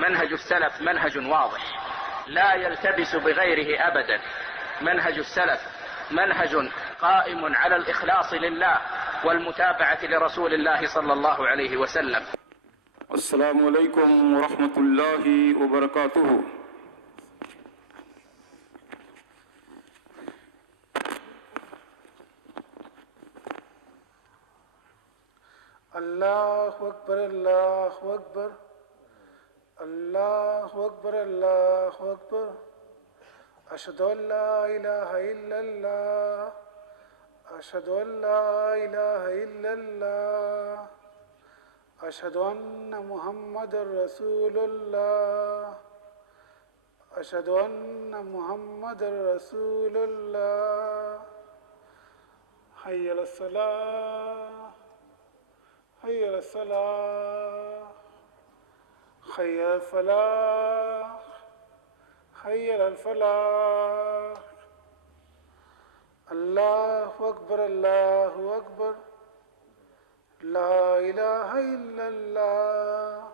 منهج السلف منهج واضح لا يلتبس بغيره أبدا. منهج السلف منهج قائم على الإخلاص لله والمتابعة لرسول الله صلى الله عليه وسلم. السلام علیکم ورحمۃ اللہ وبرکاتہ. اللہ اکبر اللہ اکبر اللہ اکبر اللہ اکبر. اشہد ان لا الہ الا اللہ اشہد ان لا الہ الا اللہ اشہد ان محمد رسول اللہ اشہد ان محمد رسول اللہ. حی علی الصلاۃ حی علی الصلاۃ حی علی الفلاح حی علی الفلاح. اللہ اکبر اللہ اکبر لا الہ الا اللہ.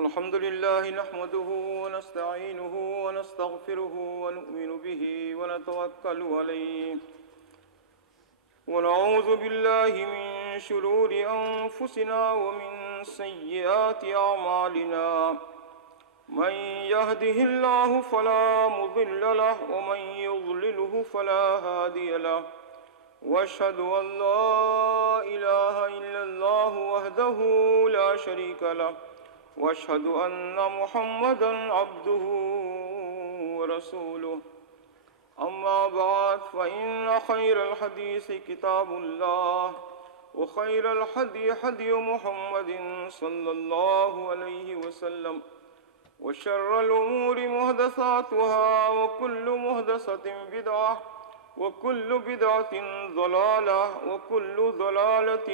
الحمد لله نحمده ونستعينه ونستغفره ونؤمن به ونتوكل عليه ونعوذ بالله من شرور أنفسنا ومن سيئات أعمالنا. من يهده الله فلا مضل له ومن يضلله فلا هادي له. واشهد ان لا اله الا الله وحده لا شريك له واشهد ان محمدا عبده ورسوله. اما بعد فان خير الحديث كتاب الله وخير الهدي هدي محمد صلى الله عليه وسلم وشر الامور محدثاتها وكل محدثة بدعة وكل بدعة ضلالة وكل ضلالة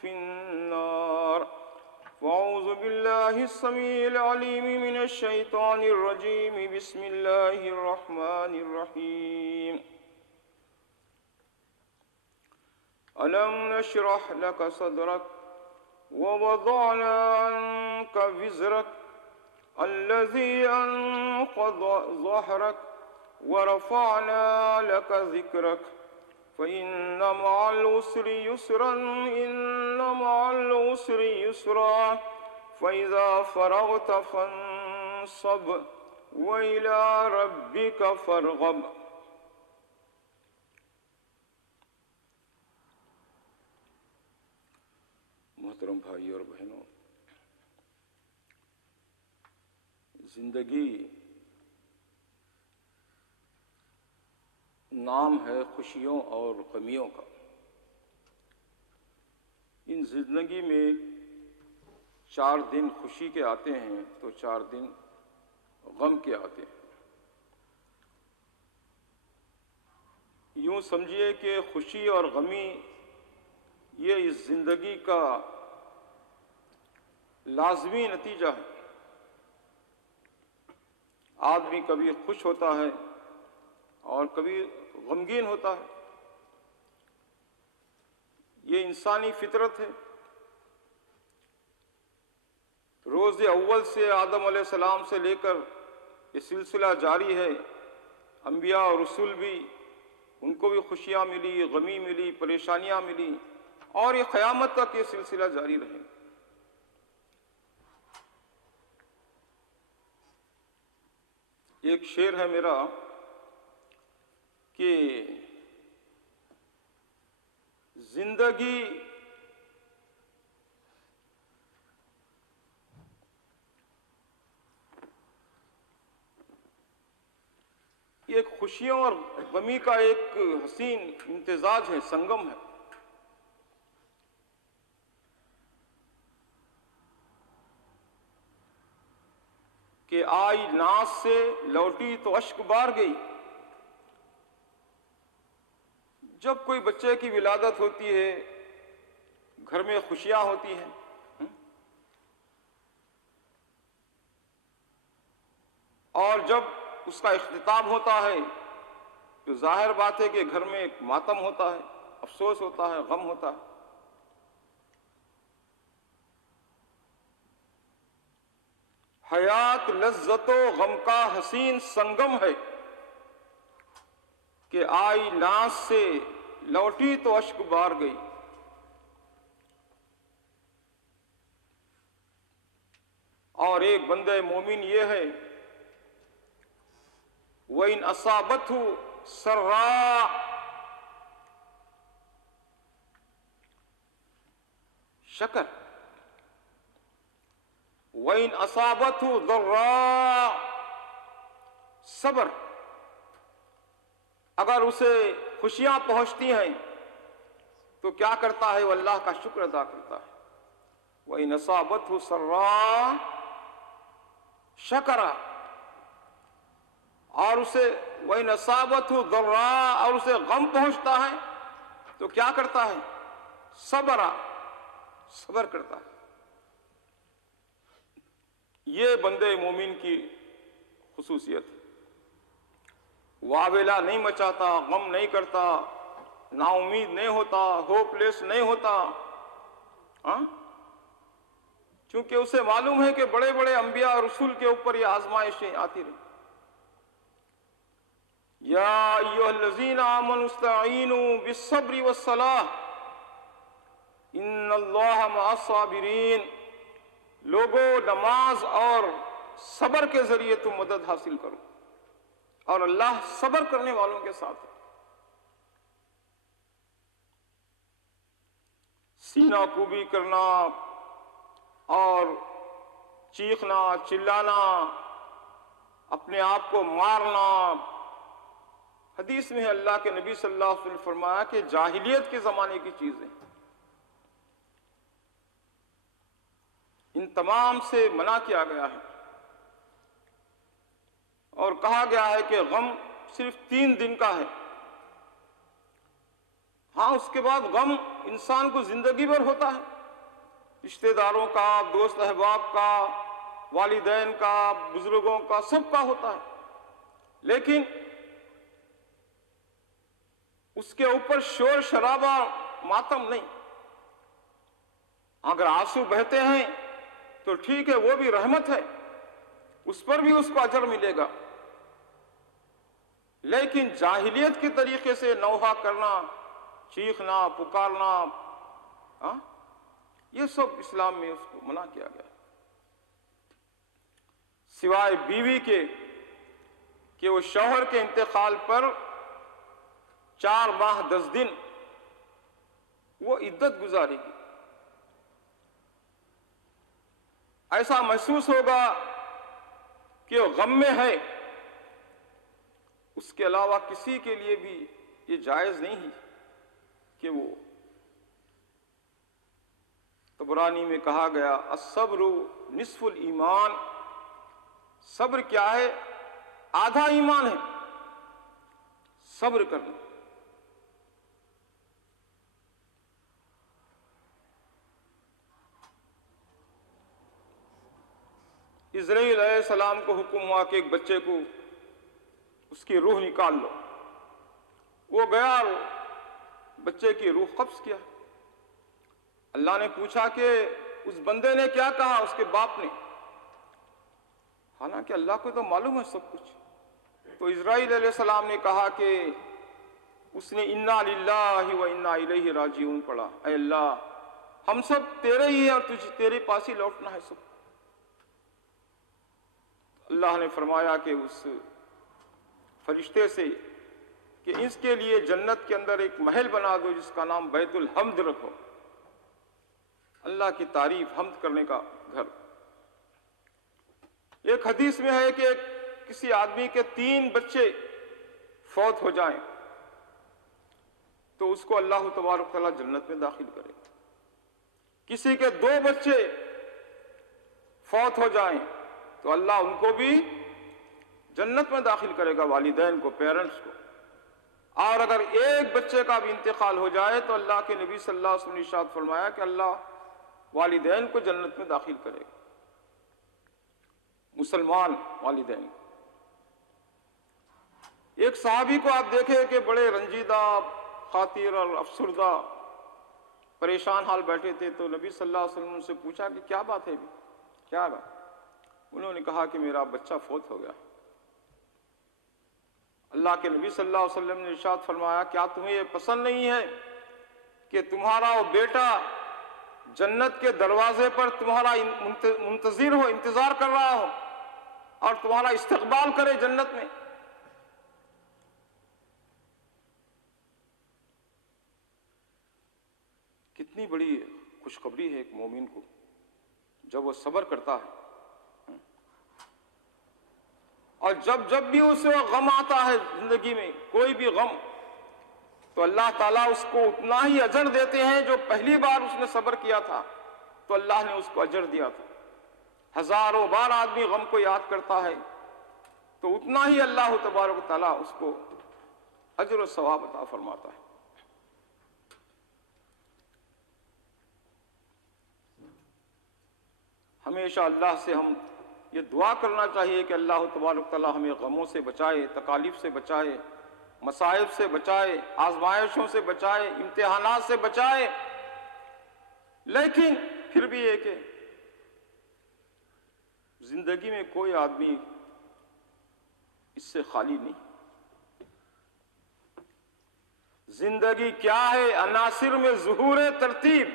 في النار. فأعوذ بالله السميع العليم من الشيطان الرجيم. بسم الله الرحمن الرحيم. ألم نشرح لك صدرك ووضعنا عنك وزرك الذي أنقض ظهرك ورفعنا لك ذكرك فإن مع العسر يسرا إن مع العسر يسرا فإذا فرغت فانصب وإلى ربك فارغب. محترم بھائی اور بہنوں، زندگی نام ہے خوشیوں اور غمیوں کا. ان زندگی میں 4 دن خوشی کے آتے ہیں تو 4 دن غم کے آتے ہیں. یوں سمجھیے کہ خوشی اور غمی یہ اس زندگی کا لازمی نتیجہ ہے. آدمی کبھی خوش ہوتا ہے اور کبھی غمگین ہوتا ہے. یہ انسانی فطرت ہے. روز اول سے آدم علیہ السلام سے لے کر یہ سلسلہ جاری ہے. انبیاء اور رسول بھی، ان کو بھی خوشیاں ملی، غمی ملی، پریشانیاں ملی، اور یہ قیامت تک یہ سلسلہ جاری رہے. ایک شعر ہے میرا کہ زندگی ایک خوشیوں اور غمی کا ایک حسین امتزاج ہے، سنگم ہے. کہ آئی ناز سے لوٹی تو اشک بار گئی، جب کوئی بچے کی ولادت ہوتی ہے گھر میں خوشیاں ہوتی ہیں، اور جب اس کا اختتام ہوتا ہے تو ظاہر بات ہے کہ گھر میں ایک ماتم ہوتا ہے، افسوس ہوتا ہے، غم ہوتا ہے۔ حیات لذت و غم کا حسین سنگم ہے کہ آئی ناز سے لوٹی تو اشک بار گئی۔ اور ایک بندہ مومن یہ ہے وَإِنْ أَصَابَتْهُ سَرَّاء شکر، وَإِنْ أَصَابَتْهُ ضَرَّاء صبر۔ اگر اسے خوشیاں پہنچتی ہیں تو کیا کرتا ہے؟ وہ اللہ کا شکر ادا کرتا ہے۔ وَإِنْ أَصَابَتْهُ سَرَّاء شکر، اور اسے وَإِنْ أَصَابَتْهُ ضَرَّاء اور اسے غم پہنچتا ہے تو کیا کرتا ہے؟ صبر کرتا ہے۔ یہ بندے مومن کی خصوصیت ہے، واویلا نہیں مچاتا، غم نہیں کرتا، نا امید نہیں ہوتا، ہوپ لیس نہیں ہوتا، چونکہ اسے معلوم ہے کہ بڑے بڑے انبیاء اور رسول کے اوپر یہ آزمائشیں آتی رہی۔ یا ایھا الذین آمنوا استعینوا بالصبر والصلاۃ ان اللہ مع الصابرین، لوگوں نماز اور صبر کے ذریعے تم مدد حاصل کرو، اور اللہ صبر کرنے والوں کے ساتھ ہے۔ سینہ کوبی کرنا اور چیخنا چلانا، اپنے آپ کو مارنا، حدیث میں اللہ کے نبی صلی اللہ علیہ وسلم نے فرمایا کہ جاہلیت کے زمانے کی چیزیں، ان تمام سے منع کیا گیا ہے، اور کہا گیا ہے کہ غم صرف 3 دن کا ہے۔ ہاں، اس کے بعد غم انسان کو زندگی بھر ہوتا ہے، رشتہ داروں کا، دوست احباب کا، والدین کا، بزرگوں کا، سب کا ہوتا ہے، لیکن اس کے اوپر شور شرابہ ماتم نہیں۔ اگر آنسو بہتے ہیں تو ٹھیک ہے، وہ بھی رحمت ہے، اس پر بھی اس کو اجر ملے گا، لیکن جاہلیت کے طریقے سے نوحہ کرنا، چیخنا پکارنا، یہ سب اسلام میں اس کو منع کیا گیا، سوائے بیوی کے کہ وہ شوہر کے انتقال پر 4 ماہ 10 دن وہ عدت گزارے گی۔ ایسا محسوس ہوگا کہ وہ غم میں ہے، اس کے علاوہ کسی کے لیے بھی یہ جائز نہیں ہے کہ وہ، طبرانی میں کہا گیا الصبر نصف الایمان، صبر کیا ہے؟ آدھا ایمان ہے، صبر کرنا۔ اسرائیل علیہ السلام کو حکم ہوا کہ ایک بچے کو اس کی روح نکال لو، وہ گیا اور بچے کی روح قبض کیا۔ اللہ نے پوچھا کہ اس بندے نے کیا کہا، اس کے باپ نے، حالانکہ اللہ کو تو معلوم ہے سب کچھ۔ تو اسرائیل علیہ السلام نے کہا کہ اس نے انا للہ و انا الیہ راجعون پڑھا، اے اللہ ہم سب تیرے ہی ہیں اور تجھے تیرے پاس ہی لوٹنا ہے سب۔ اللہ نے فرمایا کہ اس فرشتے سے کہ اس کے لیے جنت کے اندر ایک محل بنا دو جس کا نام بیت الحمد رکھو، اللہ کی تعریف حمد کرنے کا گھر۔ ایک حدیث میں ہے کہ کسی آدمی کے 3 بچے فوت ہو جائیں تو اس کو اللہ تبارک تعالیٰ جنت میں داخل کرے، کسی کے 2 بچے فوت ہو جائیں تو اللہ ان کو بھی جنت میں داخل کرے گا، والدین کو، پیرنٹس کو۔ اور اگر ایک بچے کا بھی انتقال ہو جائے تو اللہ کے نبی صلی اللہ علیہ وسلم نے ارشاد فرمایا کہ اللہ والدین کو جنت میں داخل کرے گا، مسلمان والدین۔ ایک صحابی کو آپ دیکھیں کہ بڑے رنجیدہ، خاطر اور افسردہ، پریشان حال بیٹھے تھے، تو نبی صلی اللہ علیہ وسلم سے پوچھا کہ کیا بات ہے بھی، کیا بات؟ انہوں نے کہا کہ میرا بچہ فوت ہو گیا۔ اللہ کے نبی صلی اللہ علیہ وسلم نے ارشاد فرمایا کیا تمہیں یہ پسند نہیں ہے کہ تمہارا وہ بیٹا جنت کے دروازے پر تمہارا منتظر ہو، انتظار کر رہا ہو اور تمہارا استقبال کرے جنت میں؟ کتنی بڑی خوشخبری ہے ایک مومن کو جب وہ صبر کرتا ہے، اور جب بھی اسے غم آتا ہے زندگی میں، کوئی بھی غم، تو اللہ تعالیٰ اس کو اتنا ہی اجر دیتے ہیں جو پہلی بار اس نے صبر کیا تھا تو اللہ نے اس کو اجر دیا تھا۔ ہزاروں بار آدمی غم کو یاد کرتا ہے تو اتنا ہی اللہ تبارک و تعالیٰ اس کو اجر و ثواب عطا فرماتا ہے۔ ہمیشہ اللہ سے ہم یہ دعا کرنا چاہیے کہ اللہ تبارک تعالیٰ ہمیں غموں سے بچائے، تکالیف سے بچائے، مصائب سے بچائے، آزمائشوں سے بچائے، امتحانات سے بچائے۔ لیکن پھر بھی یہ کہ زندگی میں کوئی آدمی اس سے خالی نہیں۔ زندگی کیا ہے؟ عناصر میں ظہور ترتیب۔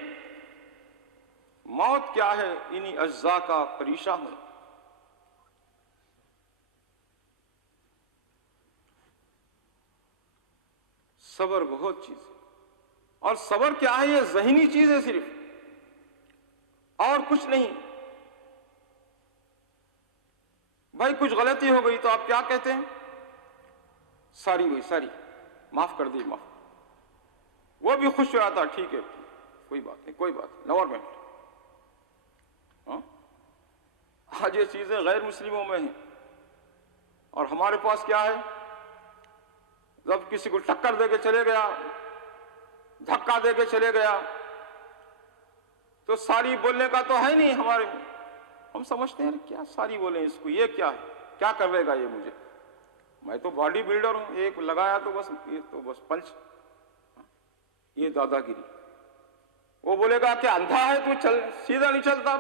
موت کیا ہے؟ انہی اجزاء کا پریشاں ہے۔ صبر بہت چیز ہے، اور صبر کیا ہے؟ یہ ذہنی چیز ہے صرف، اور کچھ نہیں۔ بھائی کچھ غلطی ہو گئی تو آپ کیا کہتے ہیں؟ ساری ہوئی، ساری، معاف کر دی، معاف۔ وہ بھی خوش ہو جاتا، ٹھیک ہے، کوئی بات نہیں، کوئی بات نہیں، نور مینٹ۔ آج یہ چیزیں غیر مسلموں میں ہیں، اور ہمارے پاس کیا ہے؟ جب کسی کو ٹکر دے کے چلے گیا، دھکا دے کے چلے گیا، تو ساری بولنے کا تو ہے نہیں ہمارے میں۔ ہم سمجھتے ہیں کیا ساری بولیں اس کو، یہ کیا ہے، کیا کر لے گا یہ مجھے، میں تو باڈی بلڈر ہوں، ایک لگایا تو بس، یہ تو بس پنچ، یہ دادا گیری۔ وہ بولے گا کہ اندھا ہے تو چل، سیدھا نہیں چلتا،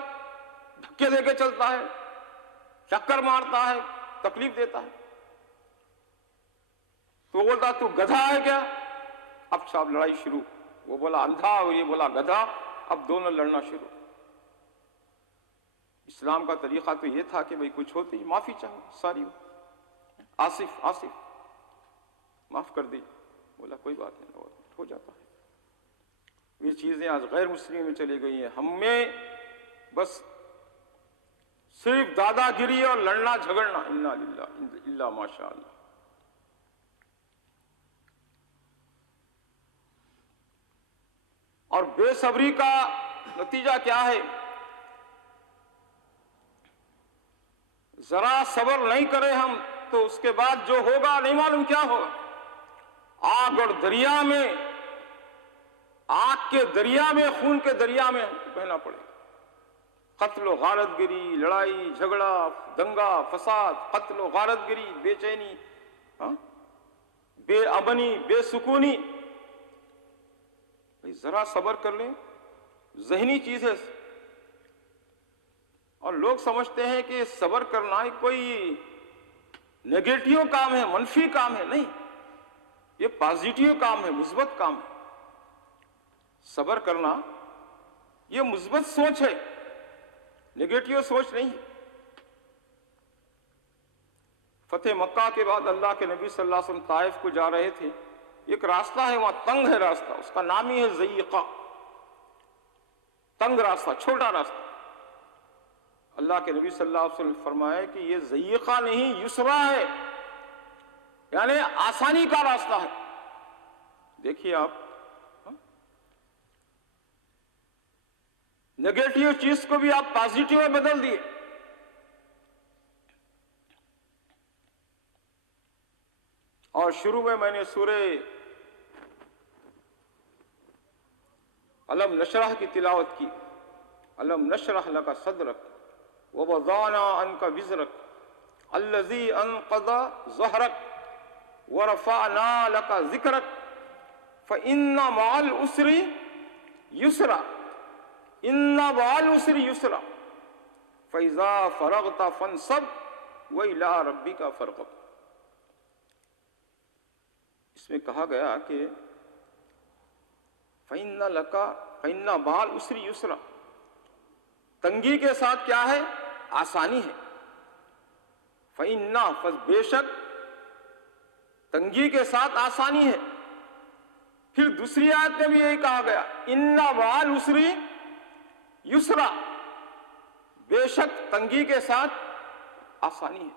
دھکے دے کے چلتا ہے، چکر مارتا ہے، تکلیف دیتا ہے۔ تو وہ بولتا تو گدھا ہے کیا؟ اب صاحب لڑائی شروع، وہ بولا اندھا اور یہ بولا گدھا، اب دونوں لڑنا شروع۔ اسلام کا طریقہ تو یہ تھا کہ بھئی کچھ ہوتی معافی چاہو، ساری آصف معاف کر دی، بولا کوئی بات نہیں، ہو جاتا ہے۔ یہ چیزیں آج غیر مسلم میں چلی گئی ہیں۔ ہم میں بس صرف دادا گیری اور لڑنا جھگڑنا، انا للہ الا ماشاء اللہ۔ اور بے صبری کا نتیجہ کیا ہے؟ ذرا صبر نہیں کرے ہم تو اس کے بعد جو ہوگا نہیں معلوم کیا ہوگا۔ آگ اور دریا میں، آگ کے دریا میں، خون کے دریا میں بہنا پڑے گا۔ قتل و غارت گری، لڑائی جھگڑا، دنگا فساد، قتل و غارت گری، بے چینی، بے امنی، بے سکونی۔ ذرا صبر کر لیں، ذہنی چیز ہے، اور لوگ سمجھتے ہیں کہ صبر کرنا کوئی نیگیٹو کام ہے، منفی کام ہے۔ نہیں، یہ پازیٹیو کام ہے، مثبت کام ہے۔ صبر کرنا یہ مثبت سوچ ہے، نیگیٹو سوچ نہیں۔ فتح مکہ کے بعد اللہ کے نبی صلی اللہ علیہ وسلم طائف کو جا رہے تھے، ایک راستہ ہے وہاں، تنگ ہے راستہ، اس کا نام ہی ہے ضیقہ، تنگ راستہ، چھوٹا راستہ۔ اللہ کے نبی صلی اللہ علیہ وسلم فرمایا کہ یہ ضیقہ نہیں، یسرا ہے، یعنی آسانی کا راستہ ہے۔ دیکھیے آپ نیگیٹو چیز کو بھی آپ پازیٹیو میں بدل دیے۔ اور شروع میں نے سورہ علم نشرح کی تلاوت کی. علم نشرح لک صدرک ووضعنا عنک وزرک الذی انقض ظہرک ورفعنا لک ذکرک فإن مع العسر یسرا ان مع العسر یسرا فإذا فرغت فانصب وإلی ربک فارغب. اس میں کہا گیا کہ فإن مع العسر یسرا، تنگی کے ساتھ کیا ہے؟ آسانی ہے. فإن بے شک تنگی کے ساتھ آسانی ہے. پھر دوسری آیت میں بھی یہی کہا گیا ان مع العسر یسرا، بے شک تنگی کے ساتھ آسانی ہے.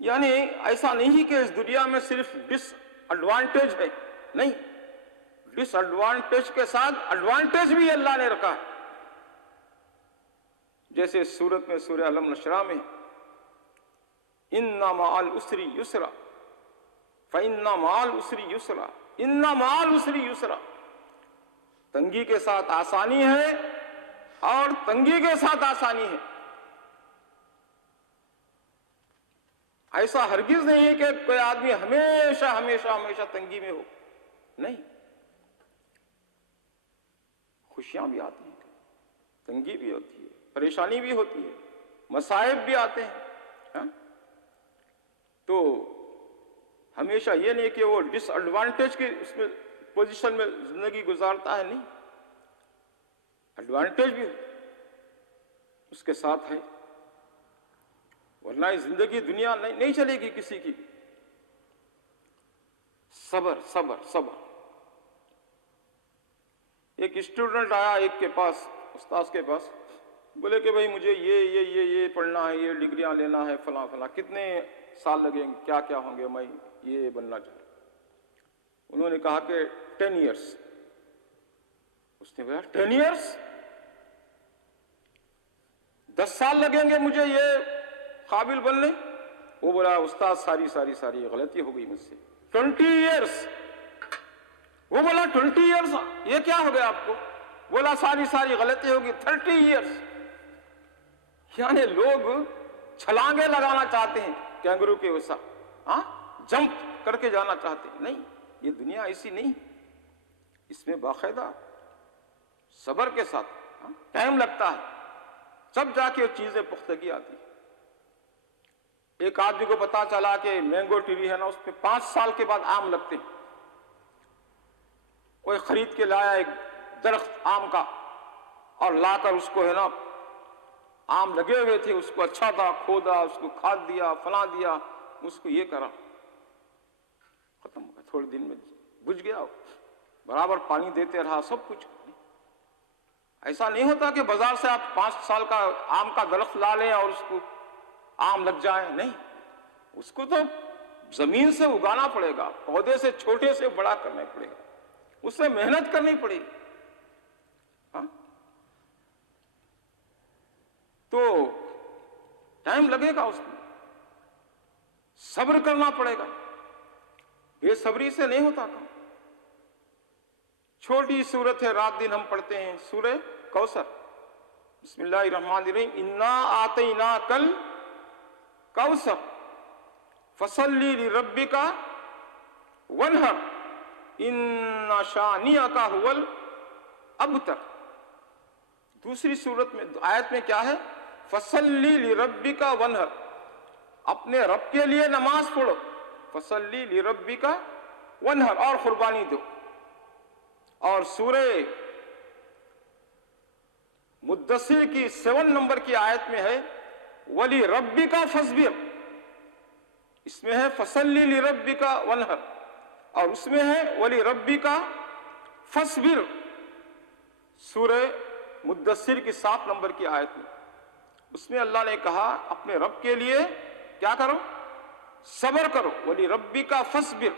یعنی ایسا نہیں کہ اس دنیا میں صرف ڈس ایڈوانٹیج ہے، نہیں، ڈس ایڈوانٹیج کے ساتھ ایڈوانٹیج بھی اللہ نے رکھا ہے. جیسے سورت میں سورہ علم نشرح میں ان مع العسر یسرا فإن مع العسر یسرا ان مع العسر یسرا، تنگی کے ساتھ آسانی ہے اور تنگی کے ساتھ آسانی ہے. ایسا ہرگز نہیں ہے کہ کوئی آدمی ہمیشہ ہمیشہ ہمیشہ تنگی میں ہو، نہیں، خوشیاں بھی آتی ہیں، تنگی بھی ہوتی ہے، پریشانی بھی ہوتی ہے، مصائب بھی آتے ہیں. تو ہمیشہ یہ نہیں کہ وہ ڈس ایڈوانٹیج کی اس میں پوزیشن میں زندگی گزارتا ہے، نہیں، ایڈوانٹیج بھی اس کے ساتھ ہے، ورنہ زندگی دنیا نہیں چلے گی کسی کی. صبر صبر صبر. ایک اسٹوڈنٹ آیا ایک کے پاس، استاذ کے پاس، بولے کہ بھائی مجھے یہ پڑھنا ہے، یہ ڈگریاں لینا ہے، فلاں فلاں، کتنے سال لگیں گے، کیا کیا ہوں گے، میں یہ بننا چاہتا ہوں. انہوں نے کہا کہ 10 ایئرس. اس نے کہا 10 ایئرس، 10 سال لگیں گے مجھے یہ قابل بننے. وہ بولا استاد ساری غلطی ہو گئی مجھ سے. 20 ایئرس. وہ بولا 20 ایئرس یہ کیا ہو گیا آپ کو؟ بولا ساری غلطی ہوگی. 30 ایئرس. یعنی لوگ چھلانگیں لگانا چاہتے ہیں کینگرو کے ویسا، جمپ کر کے جانا چاہتے ہیں. نہیں، یہ دنیا ایسی نہیں، اس میں باقاعدہ صبر کے ساتھ ٹائم لگتا ہے، سب جا کے چیزیں پختگی آتی ہے. ایک آدمی کو پتا چلا کہ مینگو ٹری ہے نا، اس پہ 5 سال کے بعد آم لگتے ہیں. کوئی خرید کے لایا ایک درخت آم کا اور لا کر اس کو ہے نا، آم لگے ہوئے تھے، اس کو اچھا تھا، کھودا، اس کو کھاد دیا، فلاں دیا، اس کو یہ کرا، ختم ہو گیا. تھوڑے دن میں بجھ گیا. برابر پانی دیتے رہا، سب کچھ. ایسا نہیں ہوتا کہ بازار سے آپ 5 سال کا آم کا درخت لا لیں اور اس کو آم لگ جائیں. نہیں، اس کو تو زمین سے اگانا پڑے گا، پودے سے چھوٹے سے بڑا کرنا پڑے گا، اس سے محنت کرنی پڑے گی. تو ٹائم لگے گا، اس میں صبر کرنا پڑے گا. بے صبری سے نہیں ہوتا کام. چھوٹی صورت ہے، رات دن ہم پڑھتے ہیں، سورہ کوثر. بسم اللہ الرحمن الرحیم. انا آتیناک الکوثر فصلی لربک وانحر ان شانئک هو الابتر. دوسری صورت میں آیت میں کیا ہے؟ فصلی لربک وانحر، اپنے رب کے لیے نماز پڑھو. فصلی لربک وانحر، اور قربانی دو. اور سورہ مدثر کی 7 نمبر کی آیت میں ہے ولی ربک فاصبر. اس میں ہے فصلی لربک وانحر، اور اس میں ہے ولی ربک فاصبر. سورہ مدثر کی 7 نمبر کی آیت میں اس میں اللہ نے کہا اپنے رب کے لیے کیا کرو؟ صبر کرو. ولی ربک فاصبر.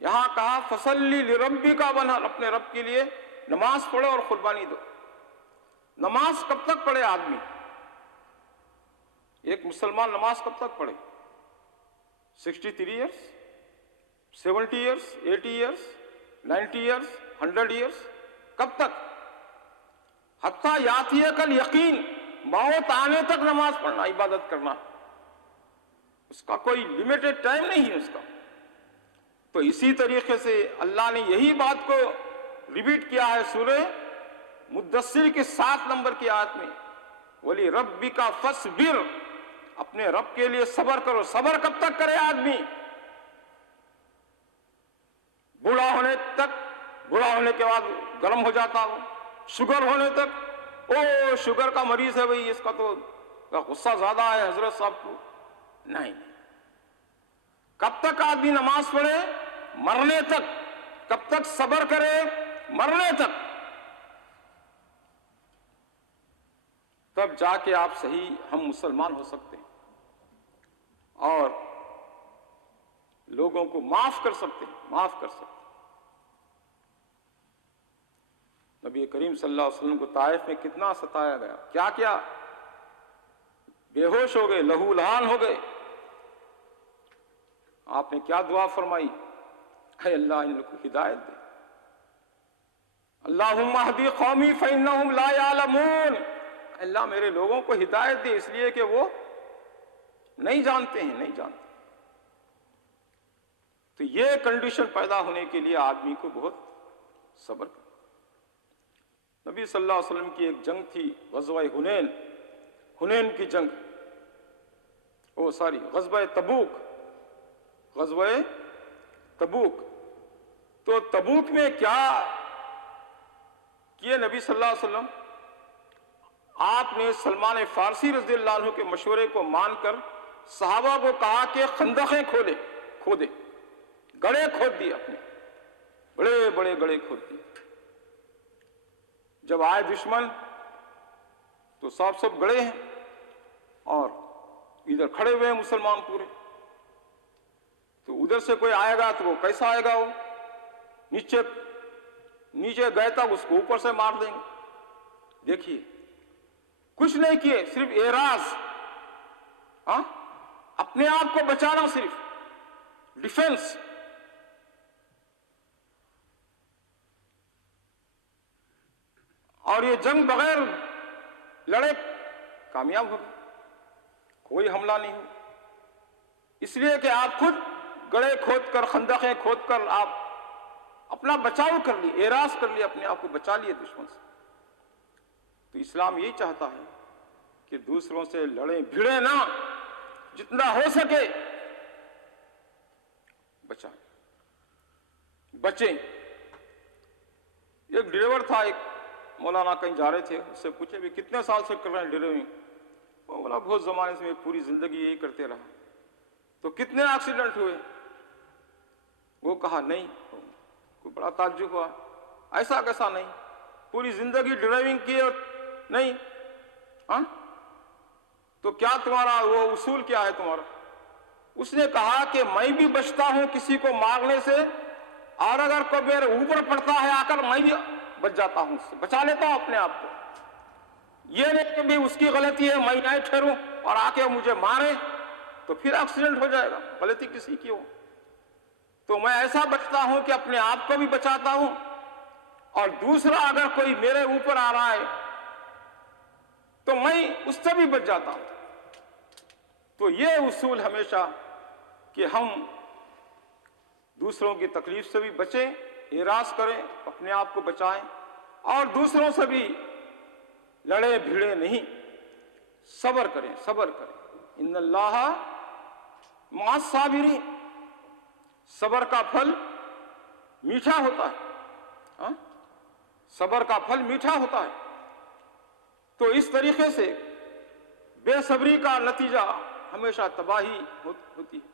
یہاں کہا فصلی لربک وانحر، اپنے رب کے لیے نماز پڑھو اور قربانی دو. نماز کب تک پڑھے آدمی؟ ایک مسلمان نماز کب تک پڑھے؟ 63 years, 70 years, 80 years, 90 years, 100 years, کب تک؟ حتیٰ یاتی کل یقین، موت آنے تک نماز پڑھنا، عبادت کرنا، اس کا کوئی لمیٹڈ ٹائم نہیں ہے اس کا. تو اسی طریقے سے اللہ نے یہی بات کو ریپیٹ کیا ہے سورہ مدثر کے 7 نمبر کی آیت میں، وَلِرَبِّكَ فَاصْبِرْ، اپنے رب کے لیے صبر کرو. صبر کب تک کرے آدمی؟ بوڑھا ہونے تک، بوڑھا ہونے کے بعد گرم ہو جاتا ہو، شوگر ہونے تک، او شوگر کا مریض ہے بھئی، اس کا تو غصہ زیادہ ہے حضرت صاحب کو. نہیں، کب تک آدمی نماز پڑھے؟ مرنے تک. کب تک صبر کرے؟ مرنے تک. تب جا کے آپ صحیح ہم مسلمان ہو سکتے ہیں اور لوگوں کو معاف کر سکتے ہیں، معاف کر سکتے ہیں. نبی کریم صلی اللہ علیہ وسلم کو طائف میں کتنا ستایا گیا، کیا کیا، بے ہوش ہو گئے، لہو لہان ہو گئے. آپ نے کیا دعا فرمائی؟ اے اللہ ان لوگوں کو ہدایت دے. اللہم اہدی قومی فإنہم لا یعلمون، اللہ میرے لوگوں کو ہدایت دے، اس لیے کہ وہ نہیں جانتے ہیں، نہیں جانتے. تو یہ کنڈیشن پیدا ہونے کے لیے آدمی کو بہت صبر کرنا. نبی صلی اللہ علیہ وسلم کی ایک جنگ تھی، غزوہ حنین، حنین کی جنگ، غزوہ تبوک، غزوہ تبوک. تو تبوک میں کیا کیے نبی صلی اللہ علیہ وسلم؟ آپ نے سلمان فارسی رضی اللہ عنہ کے مشورے کو مان کر صحابہ کو کہا کہ خندقیں کھودے، گڑھے کھود دیے، اپنے بڑے بڑے گڑھے کھود دیے. جب آئے دشمن تو سب گڑھے ہیں اور ادھر کھڑے ہوئے ہیں مسلمان پورے. تو ادھر سے کوئی آئے گا تو وہ کیسا آئے گا، وہ نیچے گئے تک اس کو اوپر سے مار دیں گے. دیکھیے کچھ نہیں کیے، صرف اعراض، اپنے آپ کو بچانا، صرف ڈیفنس. اور یہ جنگ بغیر لڑے کامیاب ہو گئی، کوئی حملہ نہیں ہو. اس لیے کہ آپ خود گڑھے کھود کر، خندقیں کھود کر آپ اپنا بچاؤ کر لیے، اعراض کر لیے، اپنے آپ کو بچا لیے دشمن سے. تو اسلام یہی چاہتا ہے کہ دوسروں سے لڑیں بھیڑیں نہ، جتنا ہو سکے بچیں. ایک ڈرائیور تھا، ایک مولانا کہیں جا رہے تھے، اس سے پوچھے بھی کتنے سال سے کر رہے ہیں ڈرائیونگ؟ وہ بولا بہت زمانے سے، میں پوری زندگی یہی کرتے رہا. تو کتنے ایکسیڈنٹ ہوئے؟ وہ کہا نہیں. کوئی بڑا تعجب ہوا، ایسا کیسا نہیں، پوری زندگی ڈرائیونگ کی اور نہیں؟ تو کیا تمہارا وہ اصول کیا ہے تمہارا؟ اس نے کہا کہ میں بھی بچتا ہوں کسی کو مارنے سے، اور اگر کوئی میرے اوپر پڑتا ہے آ کر میں بھی بچ جاتا ہوں، اس سے بچا لیتا ہوں اپنے آپ کو. یہ نہیں کہ بھی اس کی غلطی ہے میں نہیں ٹھہروں اور آ کے مجھے مارے تو پھر ایکسیڈنٹ ہو جائے گا، غلطی کسی کی ہو. تو میں ایسا بچتا ہوں کہ اپنے آپ کو بھی بچاتا ہوں، اور دوسرا اگر کوئی میرے اوپر آ رہا ہے تو میں اس سے بھی بچ جاتا ہوں. تو یہ اصول ہمیشہ کہ ہم دوسروں کی تکلیف سے بھی بچیں، اعراض کریں، اپنے آپ کو بچائیں، اور دوسروں سے بھی لڑے بھیڑے نہیں، صبر کریں، صبر کریں. ان اللہ مع الصابرین، صبر کا پھل میٹھا ہوتا ہے، صبر کا پھل میٹھا ہوتا ہے. تو اس طریقے سے بے صبری کا نتیجہ ہمیشہ تباہی ہوتی ہے.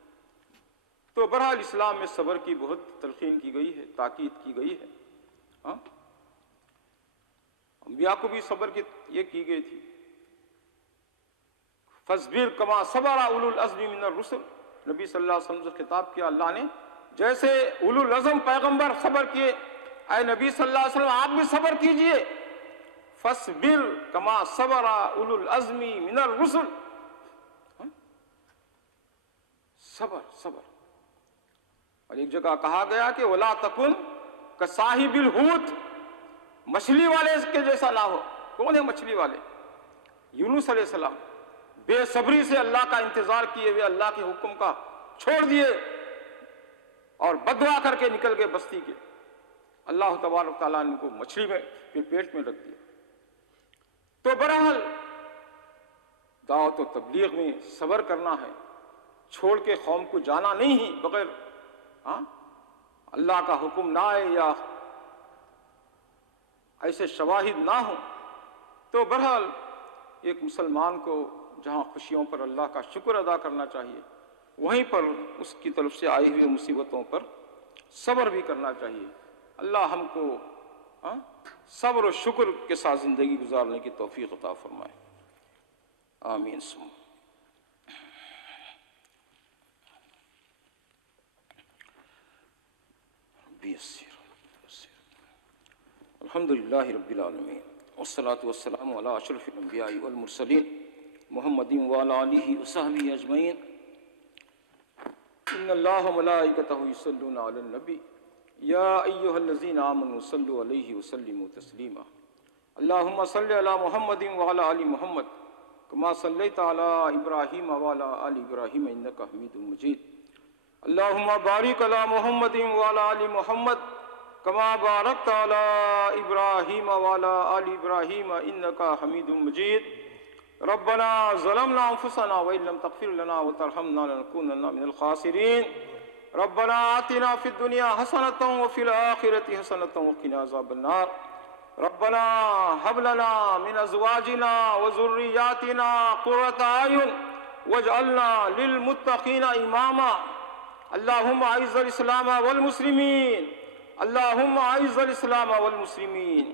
تو بہرحال اسلام میں صبر کی بہت تلقین کی گئی ہے، تاکید کی گئی ہے. انبیاء کو بھی صبر کی یہ کی گئی تھی. فاصبر کما صبر اولو العزم من الرسل، نبی صلی اللہ علیہ وسلم سے خطاب کیا اللہ نے، جیسے اولو العزم پیغمبر صبر کیے، اے نبی صلی اللہ علیہ وسلم آپ بھی صبر کیجئے. فاصبر کما صبر اولو العزم من الرسل، صبر صبر. اور ایک جگہ کہا گیا کہ وَلَا تَكُنْ كَصَاحِبِ الْحُوتِ، مچھلی والے کے جیسا نہ ہو. کون ہے مچھلی والے؟ یونس علیہ السلام بے صبری سے اللہ کا انتظار کیے ہوئے اللہ کے حکم کا چھوڑ دیے اور بددعا کر کے نکل گئے بستی کے. اللہ تبارک تعالیٰ نے ان کو مچھلی میں پھر پیٹ میں رکھ دیا. تو بہرحال دعوت و تبلیغ میں صبر کرنا ہے، چھوڑ کے قوم کو جانا نہیں ہی بغیر اللہ کا حکم نہ آئے یا ایسے شواہد نہ ہوں. تو بہرحال ایک مسلمان کو جہاں خوشیوں پر اللہ کا شکر ادا کرنا چاہیے، وہیں پر اس کی طرف سے آئی ہوئی مصیبتوں پر صبر بھی کرنا چاہیے. اللہ ہم کو صبر و شکر کے ساتھ زندگی گزارنے کی توفیق عطا فرمائے. آمین. الحمدللہ رب العالمین والصلاة والسلام علی اشرف الانبیاء والمرسلین محمد وعلی آلہ وصحبہ اجمعین. ان اللہ وملائکتہ یصلون علی النبی یا ایہا الذین آمنوا صلوا علیہ وسلموا تسلیما. اللہم صل علی محمد وعلی آل محمد کما صلیت علی ابراہیم وعلی آل ابراہیم انک حمید مجید. اللہم بارک علی محمد وعلی آل محمد کما بارکت علی ابراہیم وعلی آل ابراہیم انک حمید مجید. ربنا ظلمنا انفسنا وان لم تغفر لنا وترحمنا لنكونن من الخاسرین. ربنا آتنا فی الدنیا حسنۃ وفی الآخرۃ حسنۃ وقنا عذاب النار. ربنا هب لنا من ازواجنا وذریاتنا قرۃ اعین واجعلنا للمتقین اماما. اللہم اعز الاسلام والمسلمین، اللہم اعز الاسلام والمسلمین،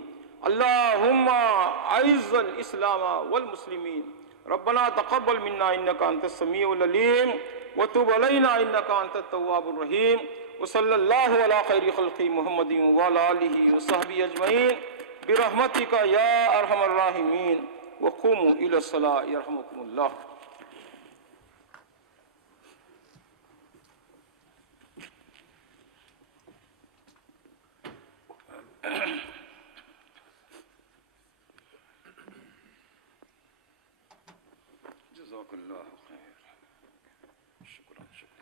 اللہم اعز الاسلام والمسلمین. ربنا تقبل منا انک انت السمیع العلیم وتب علینا انک انت التواب الرحیم. وصلی اللہ علی خیر خلق محمد وعلی آلہ وصحبہ اجمعین برحمتک یا ارحم الراحمین. وقوموا الی الصلاۃ یرحمکم اللہ. جزاک اللہ خیر. شکرا شکرا.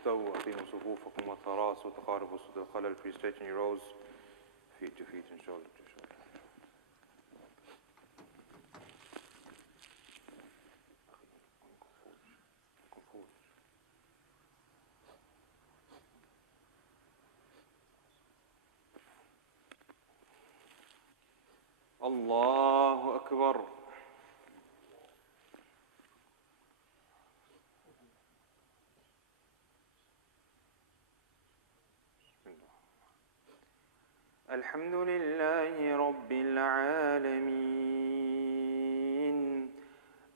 استووا أقيموا صفوفكم وتراصوا تقاربوا صد الخلل. Please straighten your rows, feet to feet and shoulder to shoulder. الله أكبر. الحمد لله رب العالمين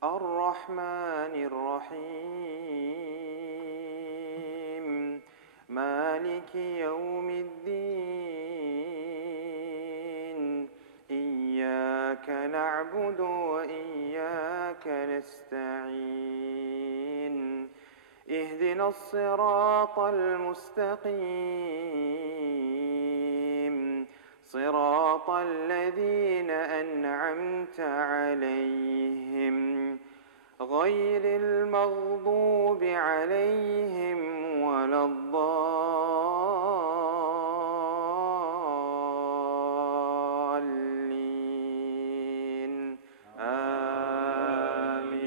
الرحمن الرحيم مالك يوم الدين. إياك نعبد وإياك نستعين. اهدنا الصراط المستقيم صراط الذين أنعمت عليهم غير المغضوب عليهم ولا الضالين. آمين.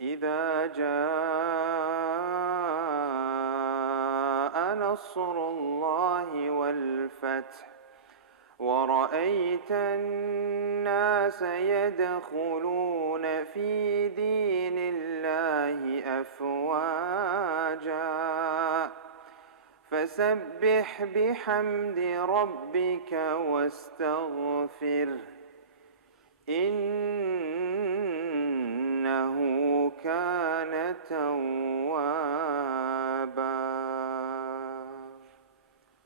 إذا جاء نصر الله والفتح ورأيت الناس يدخلون في دين الله أفواجا فسبح بحمد ربك واستغفره إنه كان توابا.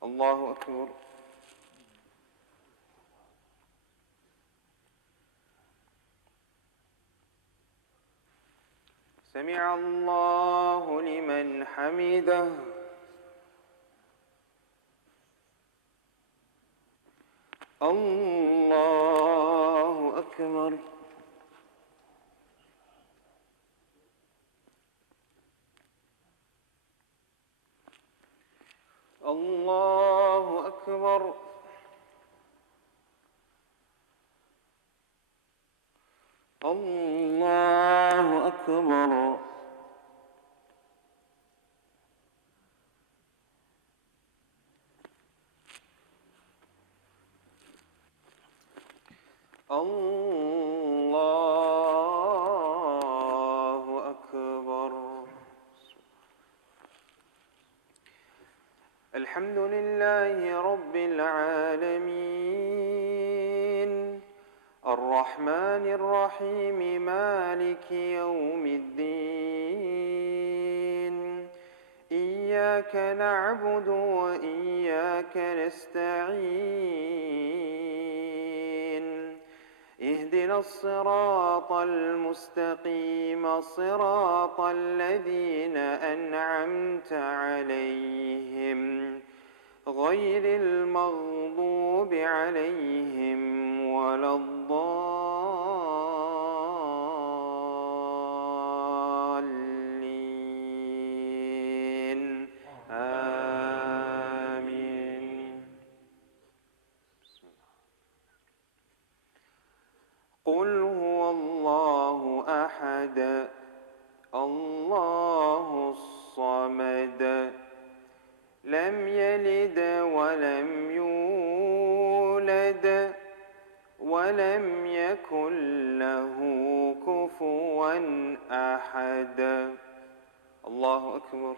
الله أكبر. سمع الله لمن حمده. الله أكبر. الله أكبر. الله أكبر. الله أكبر. الحمد لله رب العالمين الرحمن الرحيم مالك يوم الدين إياك نعبد وإياك نستعين اهدنا الصراط المستقيم صراط الذين أنعمت عليهم غير المغضوب عليهم ولا الضالين آمين. قل هو الله أحد الله الصمد لم يلد ولم يولد ولم يكن له كفوا أحد. الله أكبر.